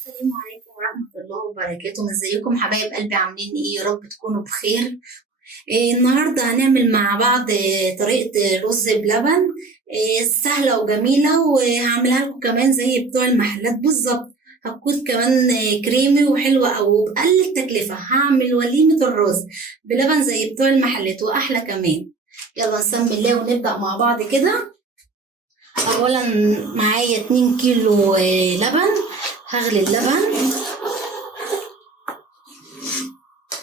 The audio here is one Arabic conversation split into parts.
السلام عليكم ورحمة الله وبركاته. ازيكم حبايب قلبي؟ عاملين ايه؟ يا رب تكونوا بخير. النهاردة هنعمل مع بعض طريقة رز بلبن سهلة وجميلة، وهعملها لكم كمان زي بتوع المحلات بالظبط. هتكون كمان كريمي وحلوة أو بأقل التكلفة. هعمل وليمة الرز بلبن زي بتوع المحلات وأحلى كمان. يلا نسمي الله ونبدأ مع بعض كده. أولا معايا 2 كيلو لبن. هغلي اللبن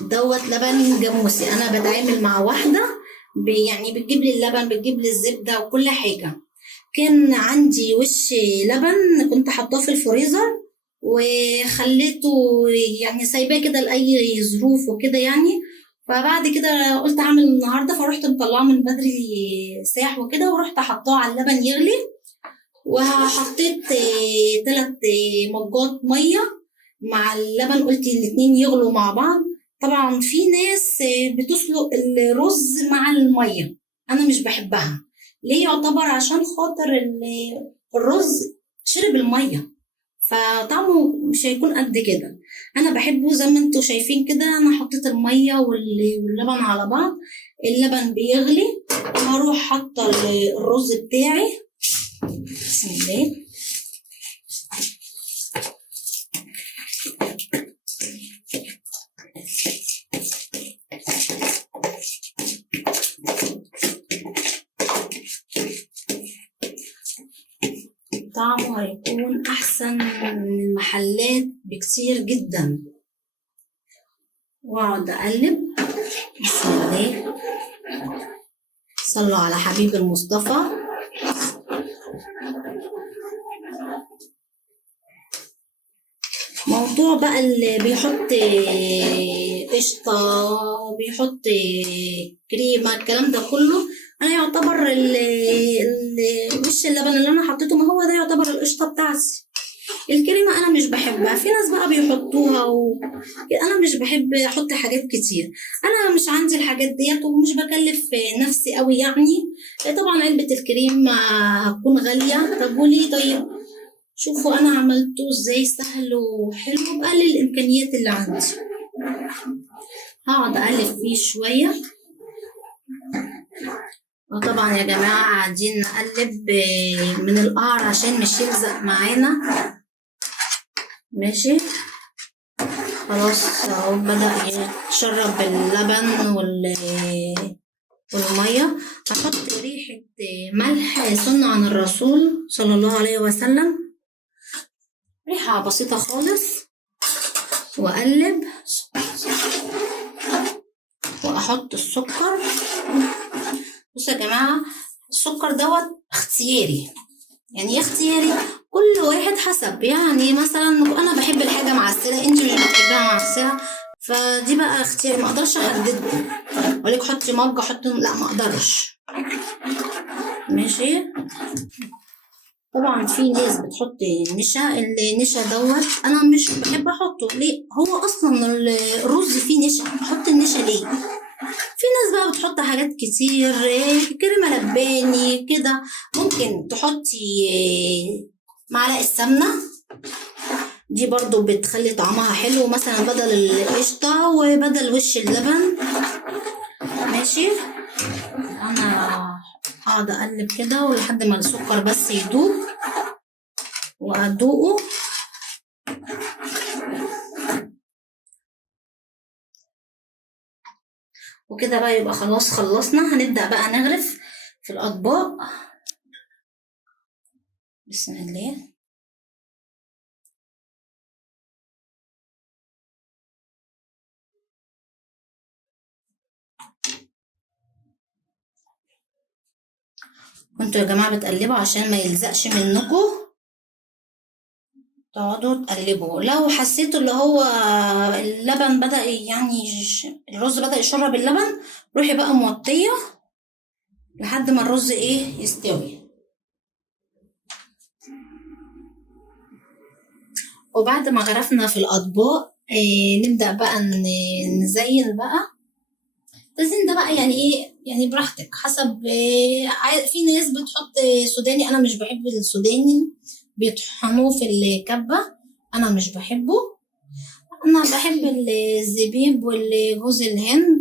دوت لبن جاموسي. انا بتعامل مع واحده يعني بتجيب لي اللبن، بتجيب لي الزبده وكل حاجه. كان عندي وش لبن كنت حاطاه في الفريزر وخليته يعني سايباه كده لاي ظروف وكده يعني. فبعد كده قلت اعمل النهارده، فرحت مطلعه من بدري ساح وكده، ورحت حطاه على اللبن يغلي. وحطيت 3 مجات ميه مع اللبن، قلت الاتنين يغلوا مع بعض. طبعا في ناس بتسلق الرز مع الميه، انا مش بحبها. ليه؟ يعتبر عشان خاطر الرز شرب الميه فطعمه مش هيكون قد كده. انا بحبه زي ما انتوا شايفين كده. انا حطيت الميه واللبن على بعض، اللبن بيغلي، هروح حاطه الرز بتاعي. بسم الله. طعمه هيكون أحسن من المحلات بكتير جدا. وأقعد أقلب. بسم الله. صلوا على حبيب المصطفى. موضوع بقى اللي بيحط قشطة، بيحط كريمة، الكلام ده كله أنا يعتبر وش اللبن اللي أنا حطيته، ما هو ده يعتبر القشطة بتاعتي. الكريمة أنا مش بحبها، في ناس بقى بيحطوها أنا مش بحب أحط حاجات كتير. أنا مش عندي الحاجات ديت ومش بكلف نفسي قوي يعني. طبعا علبة الكريم هتكون غالية. طب وليه؟ طيب شوفوا أنا عملته إزاي سهل وحلو بقلل الإمكانيات اللي عندي. هقعد أقلب فيه شوية. وطبعا يا جماعة قاعدين نقلب من القعر عشان مش يلزق معانا. ماشي خلاص اهو بدأ يتشرب اللبن والمية. هحط ريحة ملح سنة عن الرسول صلى الله عليه وسلم، ريحة بسيطة خالص، وأقلب وأحط السكر. بصوا يا جماعة، السكر دوت اختياري. يعني ايه اختياري؟ كل واحد حسب. يعني مثلا انا بحب الحاجه معسله، انت مش بتحبها معسله، فدي بقى اختياري، ما اقدرش احددكم اقول لك حطي مج حطي، لا ما اقدرش. ماشي. طبعا في ناس بتحط نشا. النشا دوت انا مش بحب احطه. ليه؟ هو اصلا الرز فيه نشا، احط النشا ليه؟ في ناس بقى بتحط حاجات كتير، كريمة لباني كده. ممكن تحطي معلقة سمنة، دي برضو بتخلي طعمها حلو، مثلا بدل القشطة وبدل وش اللبن. ماشي. انا هقعد اقلب كده ولحد ما السكر بس يدوب وادوقه. وكده بقى يبقى خلاص خلصنا. هنبدأ بقى نغرف في الأطباق. بسم الله. انتوا يا جماعة بتقلبوا عشان ما يلزقش منكم، تقعدوا تقلبوا. لو حسيتوا اللي هو اللبن بدأ يعني الرز بدأ يشرب اللبن، روحي بقى موطية لحد ما الرز يستوي. وبعد ما غرفنا في الأطباق نبدأ بقى نزين بقى. التزيين ده بقى يعني يعني براحتك حسب. في ناس بتحط سوداني، أنا مش بحب السوداني، بيطحنوه في الكبة انا مش بحبه. انا بحب الزبيب والجوز الهند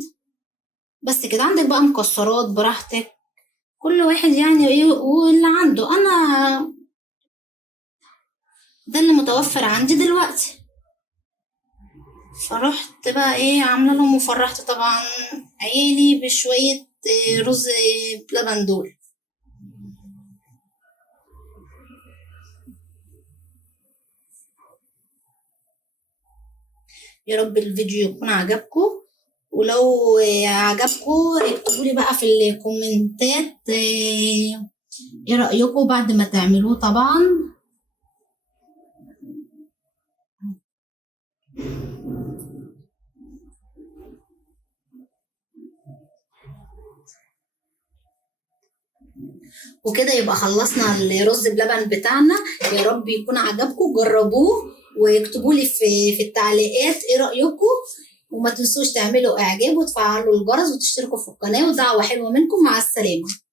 بس كده. عندك بقى مكسرات براحتك، كل واحد يعني ايه واللي عنده. انا ده اللي متوفر عندي دلوقتي، فرحت بقى ايه عامله لهم وفرحت طبعا عيالي بشويه رز بلبن دول. يا رب الفيديو يكون عجبكم، ولو عجبكم اكتبوا لي بقى في الكومنتات ايه رأيكم بعد ما تعملوه طبعا. وكده يبقى خلصنا الرز بلبن بتاعنا. يا رب يكون عجبكم، جربوه واكتبوا لي في التعليقات ايه رأيكم، وما تنسوش تعملوا اعجاب وتفعلوا الجرس وتشتركوا في القناة، ودعوة حلوة منكم. مع السلامة.